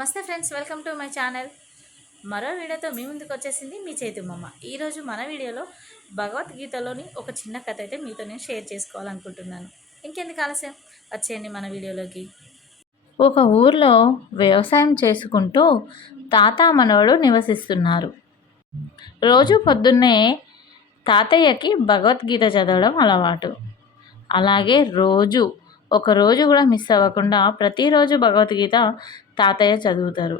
నమస్తే friends, welcome to my channel. మరో వీడియోతో మీ ముందుకు వచ్చేసింది మీ చేతుమ్మమ్మ. ఈరోజు మన వీడియోలో భగవద్గీతలోని ఒక చిన్న కథ అయితే మీతో నేను షేర్ చేసుకోవాలనుకుంటున్నాను. ఇంకెందుకు ఆలస్యం, వచ్చేయండి మన వీడియోలోకి. ఒక ఊర్లో వ్యవసాయం చేసుకుంటూ తాత మనవడు నివసిస్తున్నారు. రోజు పొద్దున్నే తాతయ్యకి భగవద్గీత చదవడం అలవాటు. అలాగే ఒకరోజు కూడా మిస్ అవ్వకుండా ప్రతిరోజు భగవద్గీత తాతయ్య చదువుతారు.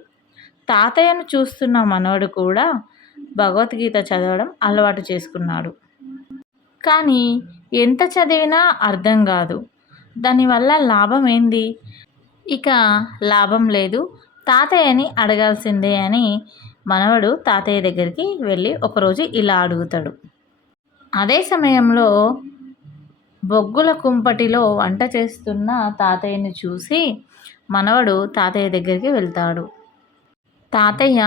తాతయ్యను చూస్తున్న మనవడు కూడా భగవద్గీత చదవడం అలవాటు చేసుకున్నాడు. కానీ ఎంత చదివినా అర్థం కాదు. దానివల్ల లాభం ఏంది? ఇక లాభం లేదు, తాతయ్యని అడగాల్సిందే అని మనవడు తాతయ్య దగ్గరికి వెళ్ళి ఒకరోజు ఇలా అడుగుతాడు. అదే సమయంలో బొగ్గుల కుంపటిలో వంట చేస్తున్న తాతయ్యని చూసి మనవడు తాతయ్య దగ్గరికి వెళ్తాడు. తాతయ్య,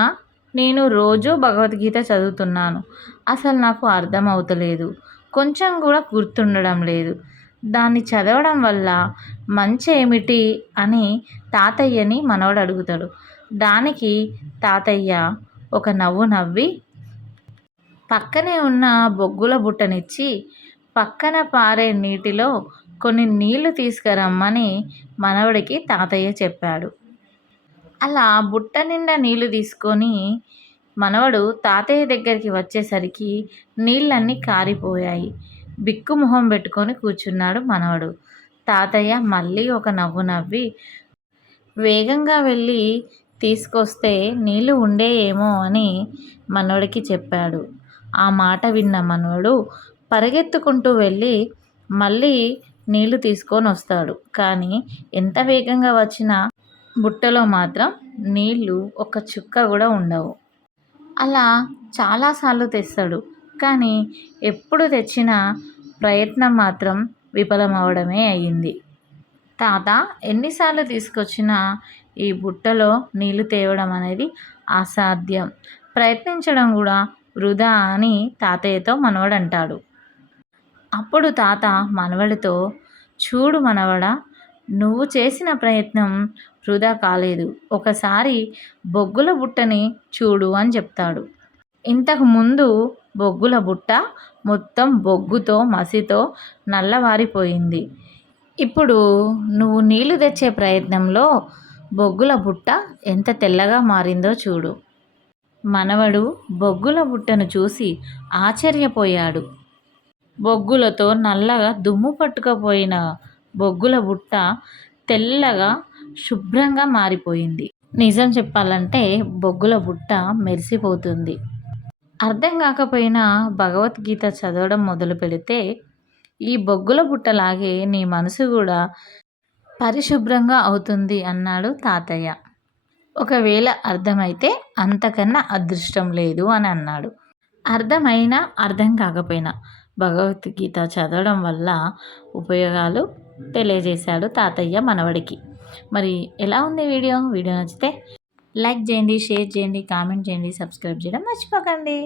నేను రోజు భగవద్గీత చదువుతున్నాను, అసలు నాకు అర్థం అవుతలేదు, కొంచెం కూడా గుర్తుండడం లేదు, దాన్ని చదవడం వల్ల మంచి ఏమిటి అని తాతయ్యని మనవడు అడుగుతాడు. దానికి తాతయ్య ఒక నవ్వు నవ్వి పక్కనే ఉన్న బొగ్గుల బుట్టనిచ్చి పక్కన పారే నీటిలో కొన్ని నీళ్లు తీసుకురమ్మని మనవడికి తాతయ్య చెప్పాడు. అలా బుట్ట నిండా నీళ్లు తీసుకొని మనవడు తాతయ్య దగ్గరికి వచ్చేసరికి నీళ్ళన్నీ కారిపోయాయి. బిక్కు మొహం పెట్టుకొని కూర్చున్నాడు మనవడు. తాతయ్య మళ్ళీ ఒక నవ్వు నవ్వి వేగంగా వెళ్ళి తీసుకొస్తే నీళ్లు ఉండేయేమో అని మనవడికి చెప్పాడు. ఆ మాట విన్న మనవడు పరిగెత్తుకుంటూ వెళ్ళి మళ్ళీ నీళ్లు తీసుకొని వస్తాడు. కానీ ఎంత వేగంగా వచ్చినా బుట్టలో మాత్రం నీళ్లు ఒక చుక్క కూడా ఉండవు. అలా చాలాసార్లు తెస్తాడు, కానీ ఎప్పుడు తెచ్చిన ప్రయత్నం మాత్రం విఫలమవడమే అయ్యింది. తాత, ఎన్నిసార్లు తీసుకొచ్చినా ఈ బుట్టలో నీళ్లు తేవడం అనేది అసాధ్యం, ప్రయత్నించడం కూడా వృధా అని తాతయ్యతో మనవడు అంటాడు. అప్పుడు తాత మనవడితో, చూడు మనవడా, నువ్వు చేసిన ప్రయత్నం వృధా కాలేదు, ఒకసారి బొగ్గుల బుట్టని చూడు అని చెప్తాడు. ఇంతకు ముందు బొగ్గుల బుట్ట మొత్తం బొగ్గుతో మసితో నల్లవారిపోయింది. ఇప్పుడు నువ్వు నీళ్లు తెచ్చే ప్రయత్నంలో బొగ్గుల బుట్ట ఎంత తెల్లగా మారిందో చూడు. మనవడు బొగ్గుల బుట్టను చూసి ఆశ్చర్యపోయాడు. బొగ్గులతో నల్లగా దుమ్ము పట్టుకుపోయిన బొగ్గుల బుట్ట తెల్లగా శుభ్రంగా మారిపోయింది. నిజం చెప్పాలంటే బొగ్గుల బుట్ట మెరిసిపోతుంది. అర్థం కాకపోయినా భగవద్గీత చదవడం మొదలు పెడితే ఈ బొగ్గుల బుట్టలాగే నీ మనసు కూడా పరిశుభ్రంగా అవుతుంది అన్నాడు తాతయ్య. ఒకవేళ అర్థమైతే అంతకన్నా అదృష్టం లేదు అని అన్నాడు. అర్థమైనా అర్థం కాకపోయినా భగవద్గీత చదవడం వల్ల ఉపయోగాలు తెలియజేశాడు తాతయ్య మనవడికి. మరి ఎలా ఉంది వీడియో నచ్చితే లైక్ చేయండి, షేర్ చేయండి, కామెంట్ చేయండి, సబ్స్క్రైబ్ చేయడం మర్చిపోకండి.